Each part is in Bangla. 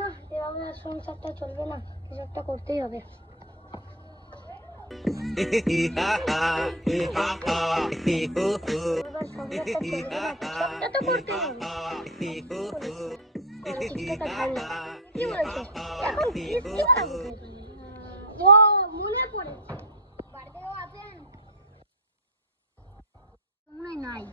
না, এভাবে আর সংসারটা চলবে না, কিছু একটা করতেই হবে। ও মনে পড়ে, বাড়িতে কেউ আছেন? মনে হয় নাই।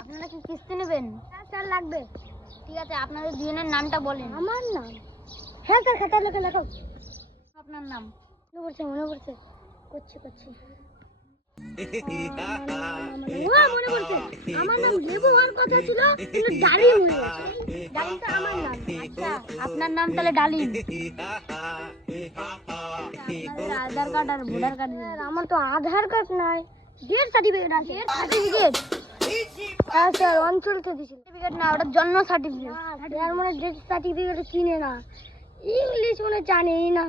আপনারা কি কিস্তি নেবেন? হ্যাঁ স্যার, লাগবে। ঠিক আছে, আপনাদের দুজনের নামটা বলেন। আমার নাম? হ্যাঁ স্যার, খাতায় লেখা লেখো। আপনার নাম? মনে পড়ছে, করছি। মনে পড়ছে, আমার নাম লেবু হওয়ার কথা ছিল, কিন্তু ডালিম হয়ে গেছে। ডালিমটা আমার নাম। আচ্ছা, আপনার নাম তাহলে ডালিম। আপনাদের আধার কার্ড আর ভোটার কার্ড? আমার তো আধার কার্ড নাই, ডেথ সার্টিফিকেট আছে। সার্টিফিকেট? হ্যাঁ স্যার, অঞ্চল থেকে সার্টিফিকেট না, ওটা জন্ম সার্টিফিকেট। আর মনে ডেথ সার্টিফিকেট কিনে না, ইংলিশ মনে জানেই না,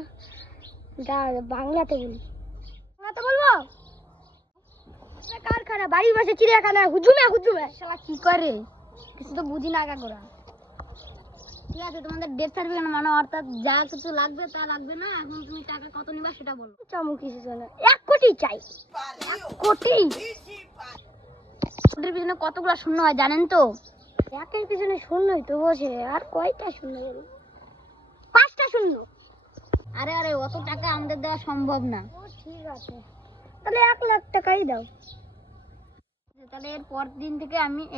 বাংলাতে বলি। বাংলাতে বলবো? কারখানা, বাড়ি পাশে চিড়িয়াখানা, হুজুমে শালা কি করে, কিছু তো বুঝি না কাকরা। ঠিক আছে, তোমাদের ডেথ সার্টিফিকেট মানে অর্থাৎ যা কিছু লাগবে তা লাগবে না। এখন তুমি টাকা কত নিবা সেটা বলো। চামু কিছু জানো? 1 কোটি চাই। 1 কোটি? কোটির পিছনে কতগুলা শূন্য হয় জানেন তো? একের পিছনে শূন্যই তো বসে, আর কয়টা শূন্য বলো? 5টা শূন্য। আরে অত টাকা আমাদের দেওয়া সম্ভব না। ও ঠিক আছে, তাহলে 1 লাখ টাকাই দাও। তাহলে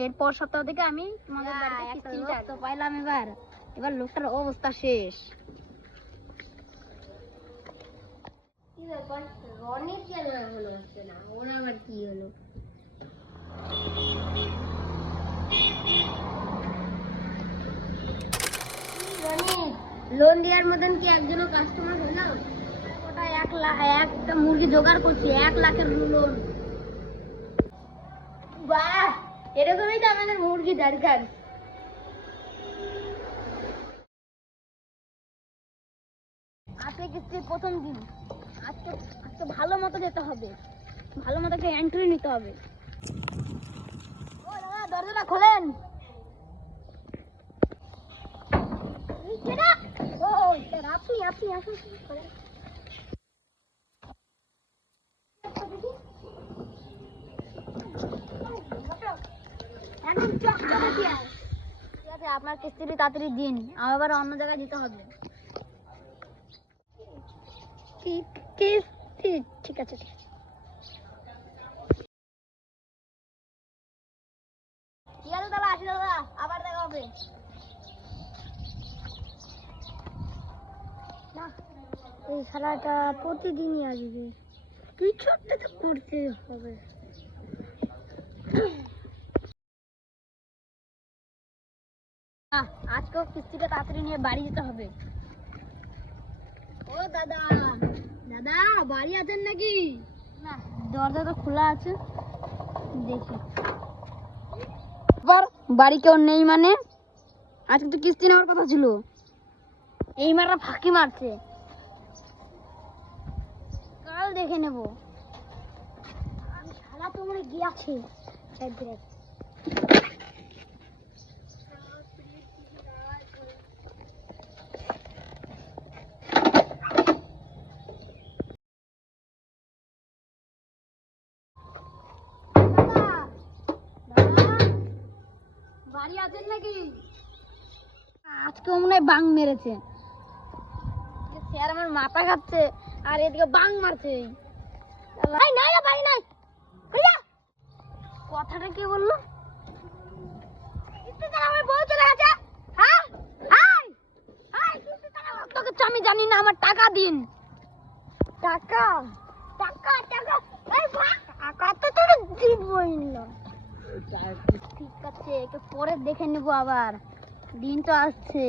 এরপর সপ্তাহ থেকে আমি তোমাদের বাড়িতে কিস্তি তো পাইলাম। এবার লোকটার অবস্থা শেষ। কি ব্যাপার, রনি কেন এখনো আসছে না? ওর আবার কি হলো? রনি, লোন দেওয়ার মতন কি একজনও কাস্টমার হলো? ওটা 1 লাখ, একটা মুরগি জোগাড় করছি, 1 লাখের লোন। বাহ, এরকমই তো আমাদের মুরগি দরকার। আজকে কিস্তির প্রথম দিন, আজকে ভালো মতো যেতে হবে, ভালো মতো একটা এন্ট্রি নিতে হবে। ও দাদা, দরজাটা খোলেন। ও স্যার, আপনি আসুন। একদম চকচকে চেয়ার। ঠিক আছে, আপনার কিস্তিটি তাড়াতাড়ি দিন, আমার আবার অন্য জায়গায় দিতে হবে। কিস্তি? ঠিক আছে। ঠিক আছে দাদা, আসি দাদা, আবার দেখা হবে। না, এই খেলাটা প্রতিদিনই আসবে, কিছু একটা তো করতে হবে। আজকেও কিস্তিটা তাড়াতাড়ি নিয়ে বাড়ি যেতে হবে। ও দাদা, বাড়ি আছেন নাকি? না, দরজা তো খোলা আছে, দেখি। বাড়ি কেউ নেই মানে? আজকে তো কিস্তি নেওয়ার কথা ছিল, এই মারা ফাঁকি মারছে, কাল দেখে নেব। শালা তো মনে গিয়েছে। বাড়ি আছেন নাকি? আজকে মনে হয় বাং মেরেছে স্যার, আমার মাথা খাচ্ছে আর এদিকে বাং মারছে। কথাটা কি বললো? আমি জানি না, আমার টাকা দিন। টাকা তো দিবই না। ঠিক আছে, একে পরে দেখে নেবো, আবার দিন তো আসছে।